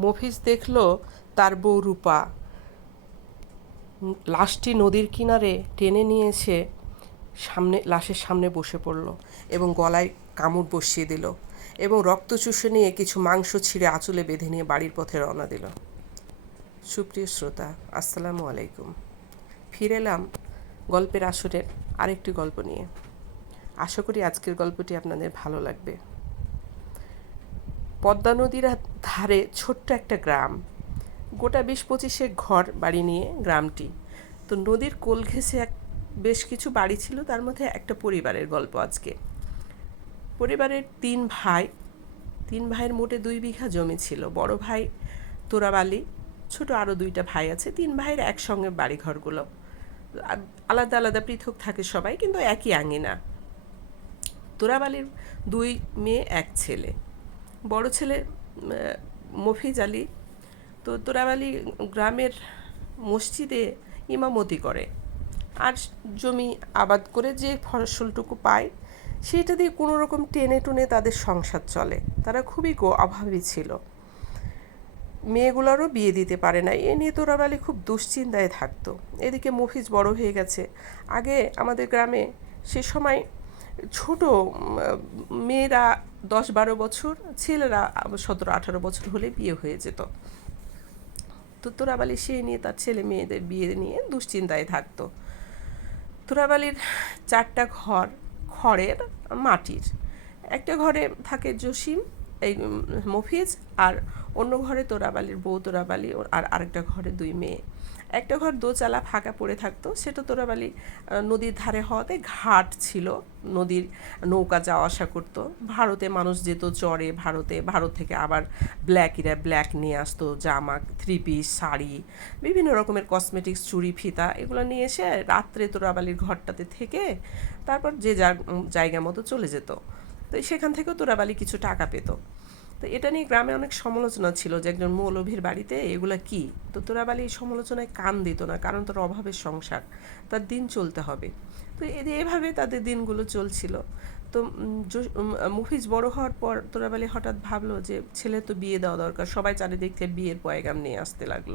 মফিজ দেখল তার বউ রূপা। লাশটি নদীর কিনারে টেনে নিয়ে এসে সামনে, লাশের সামনে বসে পড়ল এবং গলায় কামড় বসিয়ে দিল এবং রক্ত চুষে নিয়ে কিছু মাংস ছিঁড়ে আঁচলে বেঁধে নিয়ে বাড়ির পথে রওনা দিল। সুপ্রিয় শ্রোতা, আসসালামু আলাইকুম। ফিরে এলাম গল্পের আসরের আরেকটি গল্প নিয়ে। আশা করি আজকের গল্পটি আপনাদের ভালো লাগবে। পদ্মা নদীর ধারে ছোট্ট একটা গ্রাম। গোটা বিশ পঁচিশে ঘর বাড়ি নিয়ে গ্রামটি। তো নদীর কোল ঘেঁষে এক বেশ কিছু বাড়ি ছিল, তার মধ্যে একটা পরিবারের গল্প আজকে। পরিবারের তিন ভাই। তিন ভাইয়ের মোটে দুই বিঘা জমি ছিল। বড় ভাই তোরাবালি, ছোট আরও দুইটা ভাই আছে। তিন ভাইয়ের একসঙ্গে বাড়িঘরগুলো। আলাদা আলাদা পৃথক থাকে সবাই, কিন্তু একই আঙিনা। তোরাবালির দুই মেয়ে, এক ছেলে। বড় ছেলে মফিজ আলী। তো তোরাবালি গ্রামের মসজিদে ইমামতি করে। আর জমি আবাদ করে যে ফসলটুকু পায় সেটা দিয়ে কোনো রকম টেনে টুনে তাদের সংসার চলে। তারা খুবই গো অভাবী ছিল। মেয়েগুলোরও বিয়ে দিতে পারে না এ নিয়ে তোরাবালি খুব দুশ্চিন্তায় থাকতো। এদিকে মফিজ বড় হয়ে গেছে। আগে আমাদের গ্রামে সে সময় ছোট মেয়েরা দশ বারো বছর, ছেলেরা সতেরো আঠারো বছর হলে বিয়ে হয়ে যেত। তো তোরাবালি সে নিয়ে তার ছেলে মেয়েদের বিয়ে নিয়ে দুশ্চিন্তায় থাকতো। তোরাবালির চারটা ঘর, খড়ের মাটির। একটা ঘরে থাকে জসিম, এই মফিজ আর অন্য ঘরে তোরাবালির বউ তোরাবালি আর আরেকটা ঘরে দুই মেয়ে। একটা ঘর দোচালা ফাঁকা পড়ে থাকতো, সেটা তোরাবালি নদীর ধারে হওয়াতে ঘাট ছিল, নদীর নৌকা যাওয়া আসা করতো। ভারতে মানুষ যেত চরে ভারতে, ভারত থেকে আবার ব্ল্যাকিরা ব্ল্যাক নিয়ে আসতো, জামা থ্রি পিস শাড়ি, বিভিন্ন রকমের কসমেটিক্স চুড়ি, ফিতা, এগুলো নিয়ে এসে রাত্রে তোরাবালির ঘরটাতে থেকে তারপর যে যার জায়গা মতো চলে যেত। তো সেখান থেকেও তোরাবালি কিছু টাকা পেত। তো এটা নিয়ে গ্রামে অনেক সমালোচনা ছিল যে একজন মৌলভীর বাড়িতে এগুলা কি? তো তোরাবালি এই সমালোচনায় কান দিত না, কারণ তোর অভাবের সংসার, তার দিন চলতে হবে। তো এভাবে তাদের দিনগুলো চলছিল। তো মুফিজ বড় হওয়ার পর তোরাবালি হঠাৎ ভাবলো যে ছেলে তো বিয়ে দেওয়া দরকার, সবাই চারিদিক থেকে বিয়ের পয়গাম নিয়ে আসতে লাগল।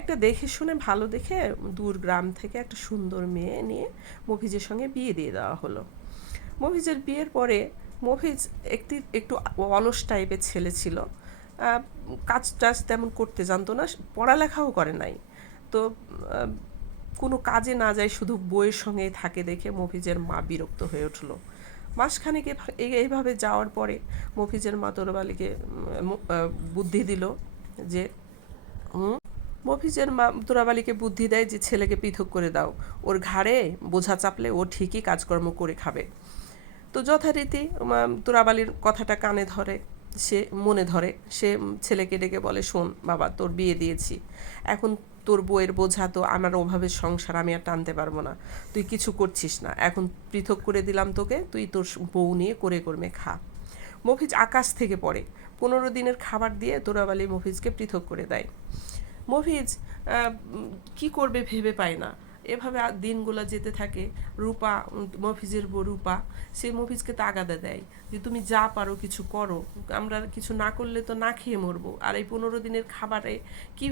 একটা দেখে শুনে ভালো দেখে দূর গ্রাম থেকে একটা সুন্দর মেয়ে নিয়ে মফিজের সঙ্গে বিয়ে দিয়ে দেওয়া হলো। মফিজের বিয়ের পরে মফিজ একটি, একটু অলস টাইপের ছেলে ছিল। কাজ টাজ তেমন করতে জানতো না, পড়ালেখাও করে নাই। তো কোনো কাজে না যায় শুধু বইয়ের সঙ্গে থাকে দেখে মফিজের মা বিরক্ত হয়ে উঠল। মাসখানেক এইভাবে যাওয়ার পরে মফিজের মা তোরবালিকে বুদ্ধি দিল যে মফিজের মা তোরাবালিকে বুদ্ধি দেয় যে, ছেলেকে পৃথক করে দাও। ওর ঘাড়ে বোঝা চাপলে ও ঠিকই কাজকর্ম করে খাবে। তো যথারীতি তোরাবালির কথাটা কানে ধরে, সে মনে ধরে, সে ছেলেকে ডেকে বলে, শোন বাবা, তোর বিয়ে দিয়েছি। এখন তোর বইয়ের বোঝা তো আমার অভাবের সংসার, আমি আর টানতে পারব না। তুই কিছু করছিস না। এখন পৃথক করে দিলাম তোকে, তুই তোর বউ নিয়ে করে কর্মে খা। মফিজ আকাশ থেকে পড়ে। পনেরো দিনের খাবার দিয়ে তোরাবালি মফিজকে পৃথক করে দেয়। মফিজ কি করবে ভেবে পায় না। এভাবে দিনগুলো যেতে থাকে, রূপা মফিজের বউ রূপা, সে মফিজকে তাগাদা দেয় যে তুমি যা পারো কিছু করো। আমরা কিছু না করলে তো না খেয়ে মরবো। আর এই পনেরো দিনের খাবারে কি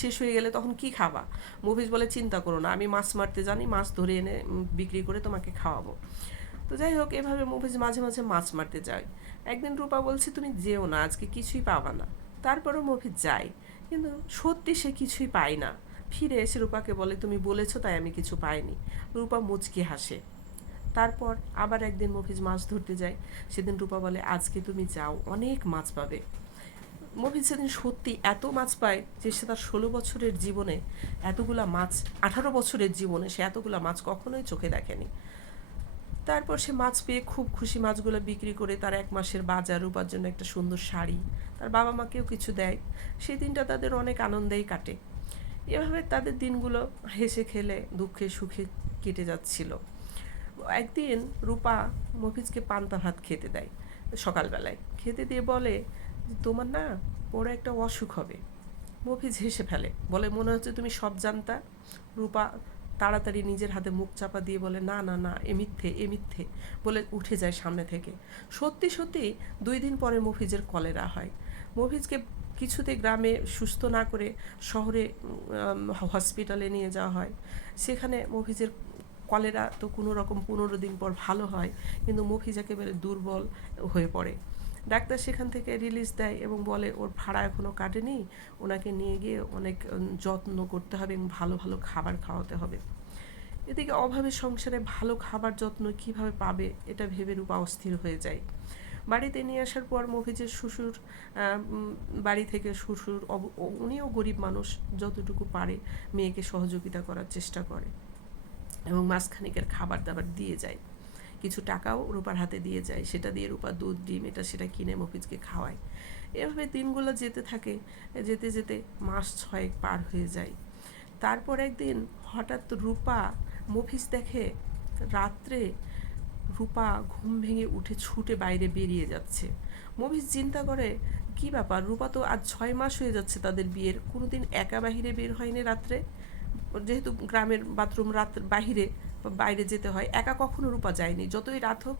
শেষ হয়ে গেলে তখন কি খাবা? মফিজ বলে, চিন্তা করো না, আমি মাছ মারতে জানি, মাছ ধরে এনে বিক্রি করে তোমাকে খাওয়াবো। তো যাই হোক, এভাবে মফিজ মাঝে মাঝে মাছ মারতে যায়। একদিন রূপা বলছে, তুমি যেও না, আজকে কিছুই পাবা না। তারপরও মফিজ যায়, কিন্তু সত্যি সে কিছুই পায় না। ফিরে এসে রূপাকে বলে, তুমি বলেছ তাই আমি কিছু পাইনি। রূপা মুচকি হাসে। তারপর আবার একদিন মফিজ মাছ ধরতে যায়। সেদিন রূপা বলে, আজকে তুমি যাও, অনেক মাছ পাবে। মফিজ সেদিন সত্যি এত মাছ পায় যে সে তার ষোলো বছরের জীবনে এতগুলা মাছ, আঠারো বছরের জীবনে সে এতগুলা মাছ কখনোই চোখে দেখেনি। তারপর সে মাছ পেয়ে খুব খুশি মাছগুলো বিক্রি করে তার এক মাসের বাজার, রূপার জন্য একটা সুন্দর শাড়ি, তার বাবা মাকেও কিছু দেয়। সেই দিনটা তাদের অনেক আনন্দেই কাটে। এভাবে তাদের দিনগুলো হেসে খেলে দুঃখে সুখে কেটে যাচ্ছিল। একদিন রূপা মফিজকে পান্তা ভাত খেতে দেয় সকালবেলায়। খেতে দিয়ে বলে, তোমার না বড় একটা অসুখ হবে। মফিজ হেসে ফেলে, বলে, মনে হচ্ছে তুমি সব জানতা? রূপা তাড়াতাড়ি নিজের হাতে মুখ চাপা দিয়ে বলে, না না না, এ মিথ্যে এ মিথ্যে। বলে উঠে যায় সামনে থেকে। সত্যি সত্যি দুই দিন পরে মফিজের কলেরা হয়। মফিজকে কিছুতে গ্রামে সুস্থ না করে শহরে হসপিটালে নিয়ে যাওয়া হয়। সেখানে মফিজের কলেরা তো কোনো রকম পনেরো দিন পর ভালো হয়, কিন্তু মফিজ একেবারে দুর্বল হয়ে পড়ে। ডাক্তার সেখান থেকে রিলিজ দেয় এবং বলে, ওর ভাড়া এখনও কাটেনি, ওনাকে নিয়ে গিয়ে অনেক যত্ন করতে হবে এবং ভালো ভালো খাবার খাওয়াতে হবে। এদিকে অভাবের সংসারে ভালো খাবার যত্ন কীভাবে পাবে, এটা ভেবে রূপা অস্থির হয়ে যায়। বাড়িতে নিয়ে আসার পর মফিজের শ্বশুর বাড়ি থেকে শ্বশুর উনিও গরিব মানুষ, যতটুকু পারে মেয়েকে সহযোগিতা করার চেষ্টা করে এবং মাঝখানিকের খাবার দাবার দিয়ে যায়। কিছু টাকাও রূপার হাতে দিয়ে যায়, সেটা দিয়ে রূপা দুধ, ডিম, এটা সেটা কিনে মফিজকে খাওয়ায়। এভাবে দিনগুলো যেতে থাকে, যেতে যেতে মাস ছয়েক পার হয়ে যায়। তারপর একদিন হঠাৎ রূপা মফিজ দেখে রাত্রে রূপা ঘুম ভেঙে উঠে ছুটে বাইরে বেরিয়ে যাচ্ছে। মফিজ চিন্তা করে, কি ব্যাপার, রূপা তো আজ ছয় মাস হয়ে যাচ্ছে তাদের বিয়ের, কোনোদিন একা বাহিরে বের হয়নি রাত্রে? যেহেতু গ্রামের বাথরুম রাত বাহিরে, বাইরে যেতে হয়, একা কখনো রূপা যায়নি। যতই রাত হোক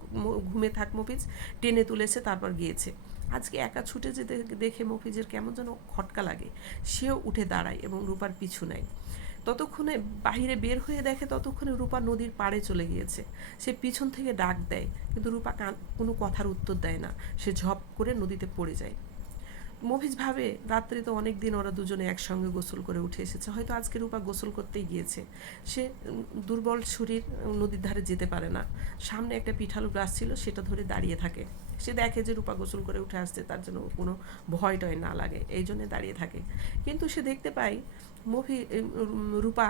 ঘুমে থাক মফিজ টেনে তুলেছে, তারপর গিয়েছে। আজকে একা ছুটে যেতে দেখে মফিজের কেমন যেন খটকা লাগে। সেও উঠে দাঁড়ায় এবং রূপার পিছু নেয়। ততক্ষণে বাহিরে বের হয়ে দেখে ততক্ষণে রূপা নদীর পাড়ে চলে গিয়েছে। সে পিছন থেকে ডাক দেয়, কিন্তু রূপা কান- কথার উত্তর দেয় না। সে ঝপ করে নদীতে পড়ে যায়। মফিজ ভাবে, রাত্রে তো অনেক দিন ওরা দুজনে একসঙ্গে গোসল করে উঠে এসেছে। হয়তো আজকে রূপা গোসল করতেই গিয়েছে। সে দুর্বল শরীর নদীর ধারে যেতে পারে না। সামনে একটা পিঠালু গাছ ছিল, সেটা ধরে দাঁড়িয়ে থাকে। সে দেখে যে রূপা গোসল করে উঠে আসছে, তার জন্য কোনো ভয় টয় না লাগে, এই জন্যে দাঁড়িয়ে থাকে। কিন্তু সে দেখতে পায় মহি রূপা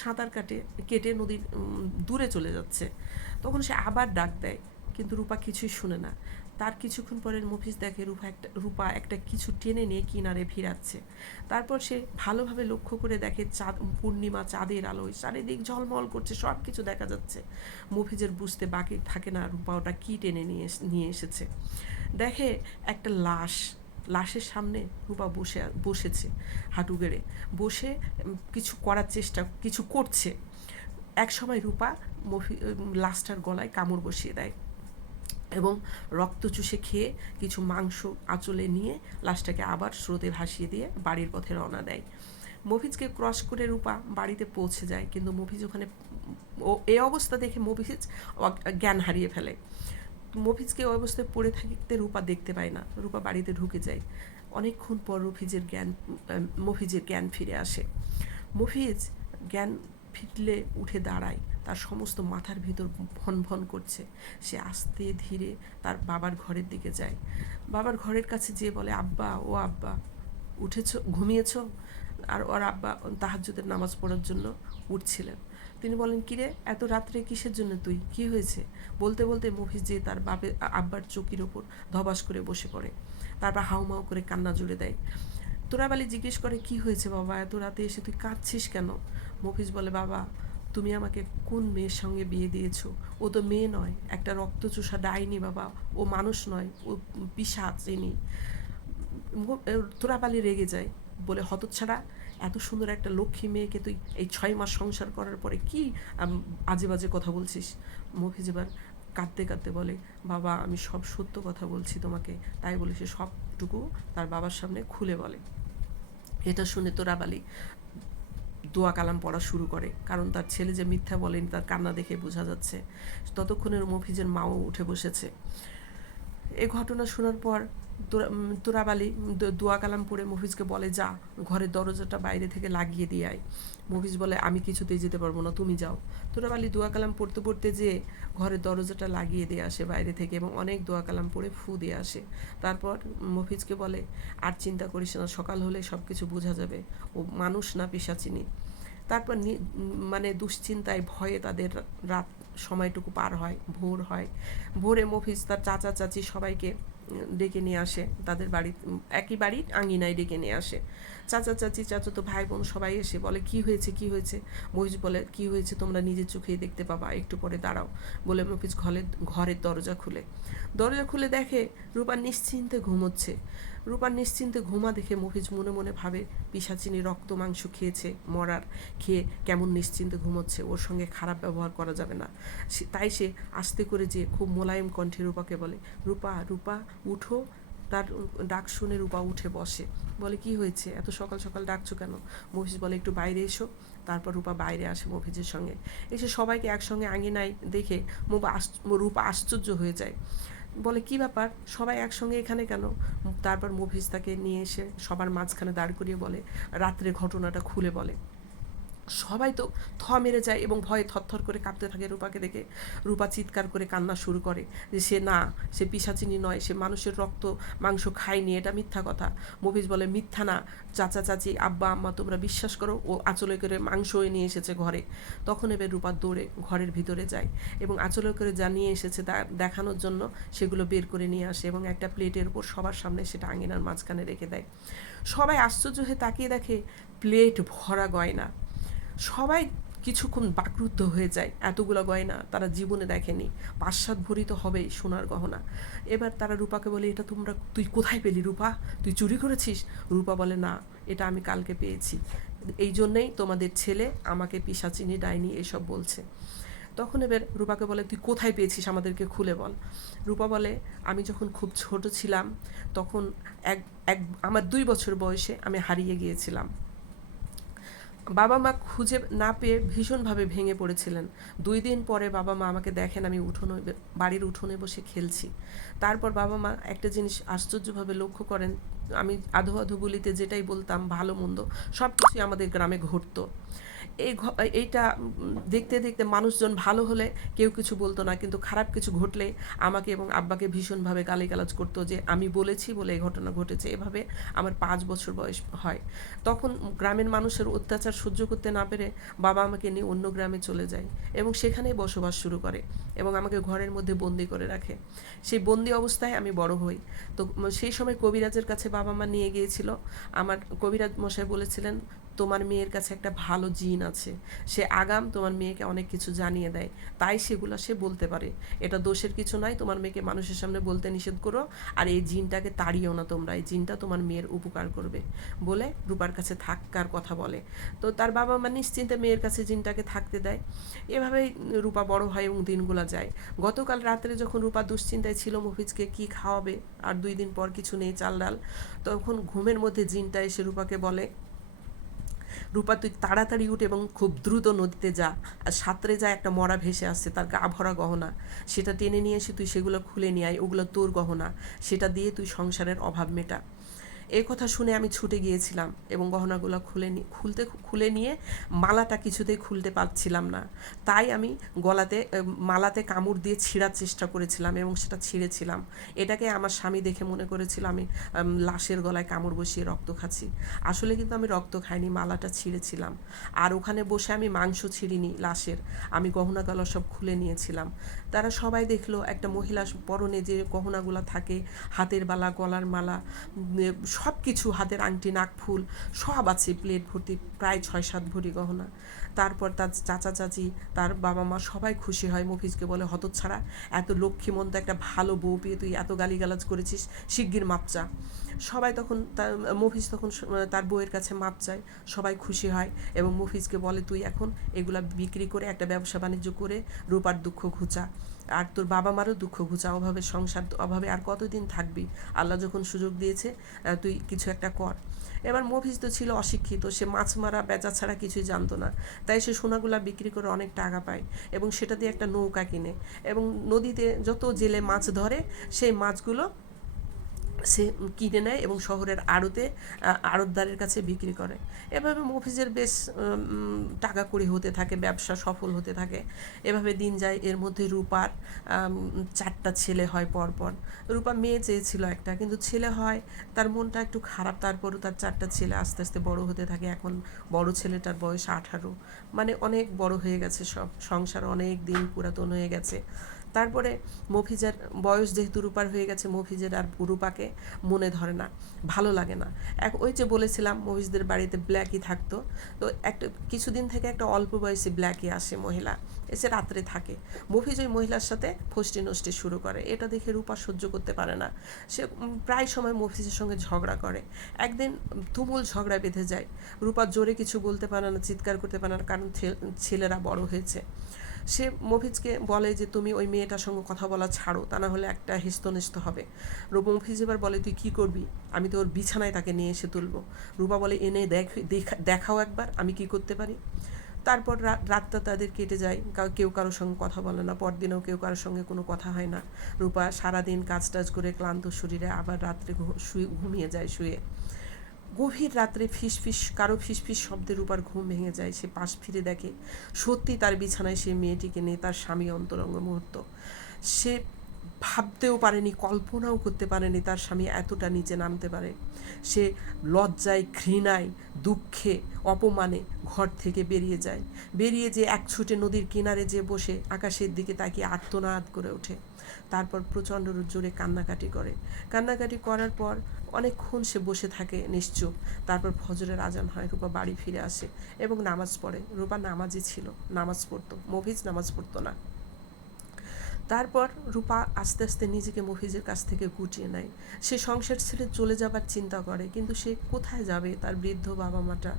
সাঁতার কাটে, কেটে নদীর দূরে চলে যাচ্ছে। তখন সে আবার ডাক দেয়, কিন্তু রূপা কিছুই শুনে না। তার কিছুক্ষণ পরে মফিজ দেখে রূপা একটা রূপা একটা কিছু টেনে নিয়ে কিনারে ভিড়াচ্ছে তারপর সে ভালোভাবে লক্ষ্য করে দেখে চাঁদ, পূর্ণিমা চাঁদের আলোয়, চারিদিক ঝলমল করছে সব কিছু দেখা যাচ্ছে। মফিজের বুঝতে বাকি থাকে না রূপা ওটা কী টেনে নিয়ে নিয়ে এসেছে। দেখে একটা লাশ, লাশের সামনে রূপা বসে বসেছে হাঁটু গেড়ে। বসে কিছু করার চেষ্টা, কিছু করছে। এক সময় রূপা মফি লাশটার গলায় কামড় বসিয়ে দেয়। এবং রক্ত চুষে খেয়ে কিছু মাংস আঁচলে নিয়ে লাশটাকে আবার স্রোতে ভাসিয়ে দিয়ে বাড়ির পথে রওনা দেয়। মফিজকে ক্রস করে রূপা বাড়িতে পৌঁছে যায়, কিন্তু মফিজ ওখানে ও এ অবস্থা দেখে মফিজ জ্ঞান হারিয়ে ফেলে। মফিজকে ওই অবস্থায় পড়ে থাকতে রূপা দেখতে পায় না, রূপা বাড়িতে ঢুকে যায়। অনেকক্ষণ পর মফিজের জ্ঞান মফিজের জ্ঞান ফিরে আসে। মফিজ জ্ঞান ফিরলে উঠে দাঁড়ায়। তার সমস্ত মাথার ভিতর ভন ভন করছে। সে আস্তে ধীরে তার বাবার ঘরের দিকে যায়। বাবার ঘরের কাছে যেয়ে বলে, আব্বা, ও আব্বা, উঠেছ, ঘুমিয়েছ? আর ওর আব্বা তাহাজ্জুদের নামাজ পড়ার জন্য উঠছিলেন। তিনি বলেন, কিরে, এত রাত্রে কিসের জন্য তুই? কি হয়েছে? বলতে বলতে মফিজ যে তার বাপের আব্বার চকির ওপর ধবাস করে বসে পড়ে। তারপর হাউমাউ করে কান্না জুড়ে দেয়। তোরাবালি জিজ্ঞেস করে, কি হয়েছে বাবা? এত রাতে এসে তুই কাঁদছিস কেন? মফিজ বলে বাবা তুমি আমাকে কোন মেয়ের সঙ্গে বিয়ে দিয়েছ? ও তো মেয়ে নয় একটা রক্তচোষা ডাইনি বাবা। ও মানুষ নয় ও পিসাচ ইনি। মো- এ, তোরাবালি রেগে যায়। বলে হতচ্ছাড়া এত সুন্দর একটা লক্ষ্মী মেয়েকে তুই এই ছয় মাস সংসার করার পরে কি আজে বাজে কথা বলছিস? মফিজ এবার কাঁদতে কাঁদতে বলে বাবা আমি সব সত্য কথা বলছি তোমাকে। তাই বলে সে সবটুকু তার বাবার সামনে খুলে বলে। এটা শুনে তোরাবালি দোয়া কালাম পড়া শুরু করে। কারণ তার ছেলে যে মিথ্যা বলেনি, তার কান্না দেখে বোঝা যাচ্ছে। ততক্ষণের মফিজের মাও উঠে বসেছে। এ ঘটনা শোনার পর তোরাবালি দোয়া কালাম পড়ে মফিজকে বলে, যা ঘরের দরজাটা বাইরে থেকে লাগিয়ে দিয়ে আয়। মফিজ বলে, আমি কিছুতেই যেতে পারব না, তুমি যাও। তোরাবালি দোয়া কালাম পড়তে পড়তে যে ঘরের দরজাটা লাগিয়ে দিয়ে আসে বাইরে থেকে এবং অনেক দোয়া কালাম পড়ে ফু দিয়ে আসে। তারপর মফিজকে বলে, আর চিন্তা করিস না, সকাল হলে সব কিছু বোঝা যাবে। ও মানুষ না পিসাচিনি তারপর মানে দুশ্চিন্তায় ভয়ে তাদের রাত সময়টুকু পার হয়, ভোর হয়। ভোরে মফিজ তার চাচা, চাচি সবাইকে ডেকে নিয়ে আসে। তাদের বাড়ি একই বাড়ির আঙিনায় ডেকে নিয়ে আসে। চাচা, চাচি চাচা তো ভাই বোন সবাই এসে বলে, কি হয়েছে কি হয়েছে? মহিষ বলে, কি হয়েছে? তোমরা নিজের চোখেই দেখতে পাবা। একটু পরে দাঁড়াও। বলে মফিজ ঘরের ঘরের দরজা খুলে। দরজা খুলে দেখে রূপা নিশ্চিন্তে ঘুমোচ্ছে। রূপার নিশ্চিন্তে ঘুমা দেখে মফিজ মনে মনে ভাবে পিসাচিনি রক্ত মাংস খেয়েছে, মরার খেয়ে কেমন নিশ্চিন্তে ঘুমোচ্ছে, ওর সঙ্গে খারাপ ব্যবহার করা যাবে না। তাই সে আস্তে করে যে খুব মোলায়েম কণ্ঠে রূপাকে বলে, রূপা রূপা, উঠো। তার ডাক শুনে রূপা উঠে বসে। বলে, কি হয়েছে? এত সকাল সকাল ডাকছো কেন? মফিজ বলে, একটু বাইরে এসো। তারপর রূপা বাইরে আসে মফিজের সঙ্গে। এসে সবাইকে একসঙ্গে আঙিনায় দেখে রূপা আশ্চর্য হয়ে যায়। বলে, কি ব্যাপার? সবাই একসঙ্গে এখানে কেন? তারপর মুভিস তাকে নিয়ে এসে সবার মাঝখানে দাঁড় করিয়ে বলে, রাত্রে ঘটনাটা খুলে বলে। সবাই তো থ মেরে যায় এবং ভয়ে থরথর করে কাঁপতে থাকে রূপাকে দেখে। রূপা চিৎকার করে কান্না শুরু করে যে সে না, সে পিসাচিনি নয়, সে মানুষের রক্ত, মাংস খায়নি, এটা মিথ্যা কথা। মফিজ বলে, মিথ্যা না, চাচা, চাচি, আব্বা, আম্মা, তোমরা বিশ্বাস করো, ও আঁচলে করে মাংস নিয়ে এসেছে ঘরে। তখন এবার রূপা দৌড়ে ঘরের ভিতরে যায় এবং আঁচলে করে যা নিয়ে এসেছে তা দেখানোর জন্য সেগুলো বের করে নিয়ে আসে এবং একটা প্লেটের উপর সবার সামনে সেটা আঙিনার মাঝখানে রেখে দেয়। সবাই আশ্চর্য হয়ে তাকিয়ে দেখে, প্লেট ভরা গয়না। সবাই কিছুক্ষণ বাকরুদ্ধ হয়ে যায়। এতগুলো গয়না তারা জীবনে দেখেনি। পাঁচ সাত ভরি তো হবেই সোনার গহনা। এবার তারা রূপাকে বলে, এটা তোমরা, তুই কোথায় পেলি রূপা? তুই চুরি করেছিস? রূপা বলে, না, এটা আমি কালকে পেয়েছি। এই জন্যেই তোমাদের ছেলে আমাকে পিসাচিনি, ডাইনি এসব বলছে। তখন এবার রূপাকে বলে, তুই কোথায় পেয়েছিস আমাদেরকে খুলে বল? রূপা বলে, আমি যখন খুব ছোট ছিলাম, তখন এক এক, আমার দুই বছর বয়সে আমি হারিয়ে গিয়েছিলাম। বাবা মা খুঁজে না পেয়ে ভীষণভাবে ভেঙে পড়েছিলেন। দুই দিন পরে বাবা মা আমাকে দেখেন, আমি উঠোনে, বাড়ির উঠোনে বসে খেলছি। তারপর বাবা মা একটা জিনিস আশ্চর্যভাবে লক্ষ্য করেন, আমি আধো আধো গুলিতে যেটাই বলতাম, ভালো মন্দ সব কিছুই আমাদের গ্রামে ঘটতো। এই এইটা দেখতে দেখতে মানুষজন ভালো হলে কেউ কিছু বলতো না, কিন্তু খারাপ কিছু ঘটলে আমাকে এবং আব্বাকে ভীষণভাবে গালিগালাজ করতো যে আমি বলেছি বলে এই ঘটনা ঘটেছে, এভাবে আমার পাঁচ বছর বয়স হয়। তখন গ্রামের মানুষের অত্যাচার সহ্য করতে না পেরে বাবা আমাকে নিয়ে অন্য গ্রামে চলে যায় এবং সেখানেই বসবাস শুরু করে এবং আমাকে ঘরের মধ্যে বন্দি করে রাখে। সেই বন্দি অবস্থায় আমি বড় হই। তো, সেই সময় কবিরাজের কাছে বাবা মা নিয়ে গিয়েছিল। আমার কবিরাজ মশাই বলেছিলেন তোমার মেয়ের কাছে একটা ভালো জিন আছে। সে আগাম তোমার মেয়েকে অনেক কিছু জানিয়ে দেয়। তাই সেগুলো সে বলতে পারে। এটা দোষের কিছু নয়, তোমার মেয়েকে মানুষের সামনে বলতে নিষেধ করো। আর এই জিনটাকে তাড়িয়েও না তোমরা, এই জিনটা তোমার মেয়ের উপকার করবে বলে রূপার কাছে থাকার কথা বলে। তো তার বাবা মা নিশ্চিন্তে মেয়ের কাছে জিনটাকে থাকতে দেয়। এভাবেই রূপা বড় হয় এবং দিনগুলো যায়। গতকাল রাত্রে যখন রূপা দুশ্চিন্তায় ছিল, মফিজকে কি খাওয়াবে? আর দুই দিন পর কিছু নেই চাল ডাল। তখন ঘুমের মধ্যে জিনটা এসে রূপাকে বলে রূপা, তুই তাড়াতাড়ি উঠে এবং খুব দ্রুত নদীতে যা। আর সাঁতরে যা, একটা মরা ভেসে আসছে, তার গা ভরা গহনা। সেটা টেনে নিয়ে এসে তুই সেগুলো খুলে নিয়ে আয়, ওগুলো তোর গহনা। সেটা দিয়ে তুই সংসারের অভাব মেটা। এই কথা শুনে আমি ছুটে গিয়েছিলাম এবং গহনাগুলো খুলে খুলতে খুলে নিয়ে মালাটা কিছুতেই খুলতে পারছিলাম না। তাই আমি গলাতে মালাতে কামড় দিয়ে ছিঁড়ার চেষ্টা করেছিলাম এবং সেটা ছিঁড়েছিলাম। এটাকে আমার স্বামী দেখে মনে করেছিল, আমি লাশের গলায় কামড় বসিয়ে রক্ত খাচ্ছি। আসলে কিন্তু আমি রক্ত খাইনি, মালাটা ছিঁড়েছিলাম। আর ওখানে বসে আমি মাংস ছিঁড়িনি লাশের, আমি গহনা গলা সব খুলে নিয়েছিলাম। তারা সবাই দেখল, একটা মহিলা পরনে যে গহনাগুলো থাকে, হাতের বালা, গলার মালা সব কিছু হাতের আংটি, নাক, ফুল, সব আছে প্লেট ভর্তি, প্রায় ছয় সাত ভরি গহনা। তারপর তার চাচা চাচি, তার বাবা মা সবাই খুশি হয় মফিজকে বলে, হতচ্ছাড়া, এত লক্ষ্মী মন্দ একটা ভালো বউ পেয়ে তুই এত গালিগালাজ করেছিস, শিগগির মাপচা। সবাই তখন তার, মফিজ তখন তার বউয়ের কাছে মাপ চায়, সবাই খুশি হয় এবং মফিজকে বলে, তুই এখন এগুলা বিক্রি করে একটা ব্যবসা বাণিজ্য করে রূপার দুঃখ ঘুচা। আর তোর বাবা মারও দুঃখ ঘুচা, অভাবে সংসার, অভাবে আর কতদিন থাকবি? আল্লাহ যখন সুযোগ দিয়েছে তুই কিছু একটা কর। এবার মফিজ তো ছিল অশিক্ষিত, সে মাছ মারা, বেচা ছাড়া কিছুই জানতো না। তাই সে সোনাগুলা বিক্রি করে অনেক টাকা পায় এবং সেটা দিয়ে একটা নৌকা কিনে এবং নদীতে যত জেলে মাছ ধরে, সেই মাছগুলো সে কিনে নেয় এবং শহরের আড়তে আড়তদারের কাছে বিক্রি করে। এভাবে মফিজের বেশ টাকা কড়ি হতে থাকে, ব্যবসা সফল হতে থাকে। এভাবে দিন যায়। এর মধ্যে রূপার চারটা ছেলে হয় পরপর। রূপা মেয়ে চেয়েছিল একটা, কিন্তু ছেলে হয়, তার মনটা একটু খারাপ, তারপরও তার চারটা ছেলে আস্তে আস্তে বড় হতে থাকে। এখন বড় ছেলেটার বয়স আঠারো। মানে অনেক বড় হয়ে গেছে সব। সংসার অনেক দিন পুরাতন হয়ে গেছে। তারপরে মফিজের বয়স যেহেতু রূপার হয়ে গেছে, মফিজের আর রূপাকে মনে ধরে না, ভালো লাগে না। এক ওই যে বলেছিলাম, মফিজদের বাড়িতে ব্ল্যাকই থাকতো। তো একটা, কিছুদিন থেকে একটা অল্প বয়সী ব্ল্যাকই আসে মহিলা, এসে রাত্রে থাকে। মফিজ ওই মহিলার সাথে ফষ্টি নষ্টি শুরু করে। এটা দেখে রূপা সহ্য করতে পারে না। সে প্রায় সময় মফিজের সঙ্গে ঝগড়া করে। একদিন তুমুল ঝগড়া বেঁধে যায়। রূপা জোরে কিছু বলতে পারে না, চিৎকার করতে পারে না, কারণ ছেলেরা বড় হয়েছে। সে মফিজকে বলে যে, তুমি ওই মেয়েটার সঙ্গে কথা বলা ছাড়ো, তা না হলে একটা হেস্তনেস্ত হবে। রূপা মফিজ এবার বলে, তুই কী করবি? আমি তো ওর বিছানায় তাকে নিয়ে এসে তুলবো। রূপা বলে, এনে দেখ দেখাও একবার, আমি কি করতে পারি? তারপর রাতটা তাদের কেটে যায়। কেউ কারোর সঙ্গে কথা বলে না, পরদিনও কেউ কারোর সঙ্গে কোনো কথা হয় না। রূপা সারাদিন কাজ টাজ করে ক্লান্ত শরীরে আবার রাত্রে শুয়ে, ঘুমিয়ে যায় শুয়ে। গভীর রাত্রে ফিস ফিস কারও ফিস ফিস শব্দে রূপার ঘুম ভেঙে যায়, সে পাশ ফিরে দেখে সত্যি তার বিছানায় সে মেয়েটিকে নিয়ে তার স্বামী অন্তরঙ্গ মুহূর্ত। সে ভাবতেও পারেনি, কল্পনাও করতে পারেনি তার স্বামী এতটা নিচে নামতে পারে। সে লজ্জায়, ঘৃণায়, দুঃখে, অপমানে ঘর থেকে বেরিয়ে যায়। বেরিয়ে যে এক ছুটে নদীর কিনারে যে বসে, আকাশের দিকে তাকিয়ে আর্তনাদ করে ওঠে। তারপর প্রচণ্ড জোরে কান্নাকাটি করে। কান্নাকাটি করার পর অনেকক্ষণ সে বসে থাকে নিশ্চুপ। তারপর ফজরের আজান হয়, রূপা বাড়ি ফিরে আসে এবং নামাজ পড়ে। রূপা নামাজই ছিল, নামাজ পড়তো, মফিজ নামাজ পড়তো না। তারপর রূপা আস্তে আস্তে নিজেকে মফিজের কাছ থেকে গুটিয়ে নেয়। সে সংসার ছেড়ে চলে যাবার চিন্তা করে, কিন্তু সে কোথায় যাবে তার বৃদ্ধ বাবা মাটা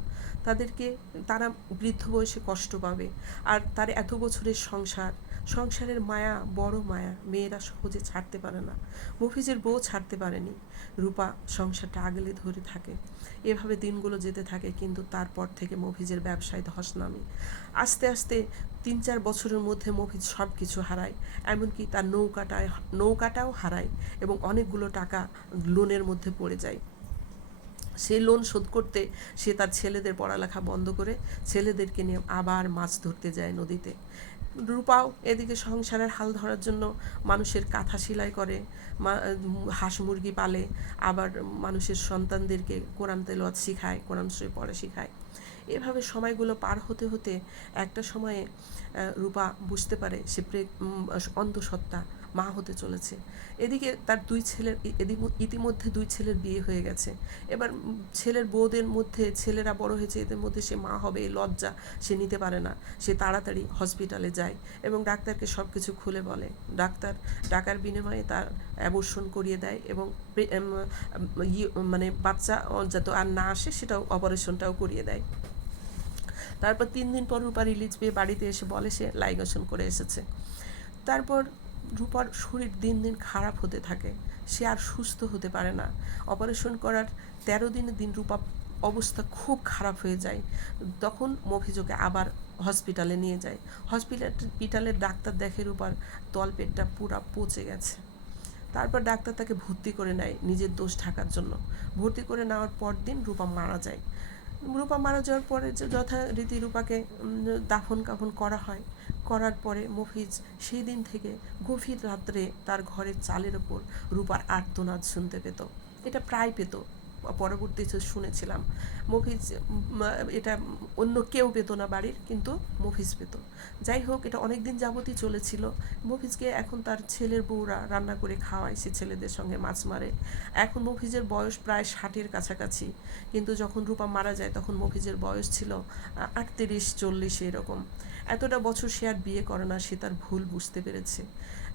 তাদেরকে, তারা বৃদ্ধ বয়সে কষ্ট পাবে। আর তার এত বছরের সংসার সংসারের মায়া বড় মায়া, মেয়েরা সহজে ছাড়তে পারে না। মফিজের বউ ছাড়তে পারেনি। রূপা সংসারটা আগলে ধরে থাকে। এভাবে দিনগুলো যেতে থাকে, কিন্তু তারপর থেকে মফিজের ব্যবসায় ধস নামে। আস্তে আস্তে তিন চার বছরের মধ্যে মফিজ সব কিছু হারায়, এমনকি তার নৌকাটায়, নৌকাটাও হারায় এবং অনেকগুলো টাকা লোনের মধ্যে পড়ে যায়। সেই লোন শোধ করতে সে তার ছেলেদের পড়ালেখা বন্ধ করে, ছেলেদেরকে নিয়ে আবার মাছ ধরতে যায় নদীতে। রূপাও এদিকে সংসারের হাল ধরার জন্য মানুষের কাঁথা সেলাই করে হাঁস মুরগি পালে, আবার মানুষের সন্তানদেরকে কোরআন তেলোয়াত শিখায়, কোরআন শরীফ পড়া শিখায়। এভাবে সময়গুলো পার হতে হতে একটা সময়ে রূপা বুঝতে পারে সে প্রে অন্ধসত্ত্বা মা হতে চলেছে। এদিকে তার দুই ছেলের ইতিমধ্যে দুই ছেলের বিয়ে হয়ে গেছে। এবার ছেলের বউদের মধ্যে ছেলেরা বড় হয়েছে এদের মধ্যে সে মা হবে লজ্জা সে নিতে পারে না। সে তাড়াতাড়ি হসপিটালে যায় এবং ডাক্তারকে সব কিছু খুলে বলে। ডাক্তার টাকার বিনিময়ে তার অ্যাবর্ষণ করিয়ে দেয় এবং প্রে- এম, উম, ই- মানে বাচ্চা যাতে আর না আসে সেটাও অপারেশনটাও করিয়ে দেয়। তারপর তিন দিন পর রূপা রিলিজ পেয়ে বাড়িতে এসে বলে সে লাইগেশন করে এসেছে। তারপর রূপার শরীর দিন দিন খারাপ হতে থাকে। সে আর সুস্থ হতে পারে না। অপারেশন করার তেরো দিনের দিন রূপা অবস্থা খুব খারাপ হয়ে যায়। তখন মফিজোকে আবার হসপিটালে নিয়ে যায়। হসপিটালের ডাক্তার দেখে রূপার তলপেটটা পুরা পচে গেছে। তারপর ডাক্তার তাকে ভর্তি করে নেয় নিজের দোষ ঢাকার জন্য। ভর্তি করে নেওয়ার পর দিন রূপা মারা যায়। রূপা মারা যাওয়ার পরে যথারীতি রূপাকে দাফন কাফন করা হয়, করার পরে মফিজ সেই দিন থেকে গভীর রাত্রে তার ঘরের চালের ওপর রূপার আর্তনাদ শুনতে পেত। এটা প্রায় পেত। পরবর্তীতে শুনেছিলাম, মফিজ এটা অন্য কেউ পেত না বাড়ির, কিন্তু মফিজ পেত। যাই হোক, এটা অনেক দিন যাবতই চলেছিল। মফিজকে এখন তার ছেলের বউরা রান্না করে খাওয়ায়, সে ছেলেদের সঙ্গে মাছ মারে। এখন মফিজের বয়স প্রায় ষাটের কাছাকাছি। কিন্তু যখন রূপা মারা যায়, তখন মফিজের বয়স ছিল আটত্রিশ, চল্লিশ এরকম। এতটা বছর সে আর বিয়ে করে না, সে তার ভুল বুঝতে পেরেছে।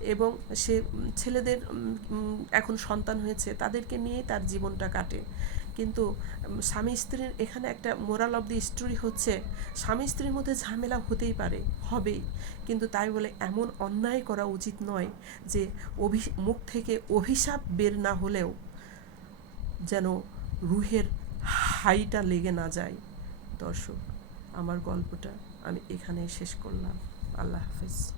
এবং সে ছেলেদের এখন সন্তান হয়েছে, তাদেরকে নিয়েই তার জীবনটা কাটে। কিন্তু স্বামী স্ত্রীর এখানে একটা মোরাল অফ দি স্টোরি হচ্ছে, স্বামী স্ত্রীর মধ্যে ঝামেলা হতেই পারে, হবেই। কিন্তু তাই বলে এমন অন্যায় করা উচিত নয় যে, অভি, মুখ থেকে অভিশাপ বের না হলেও যেন রুহের হাইটা লেগে না যায়। দর্শক, আমার গল্পটা আমি এখানেই শেষ করলাম। আল্লাহ হাফেজ।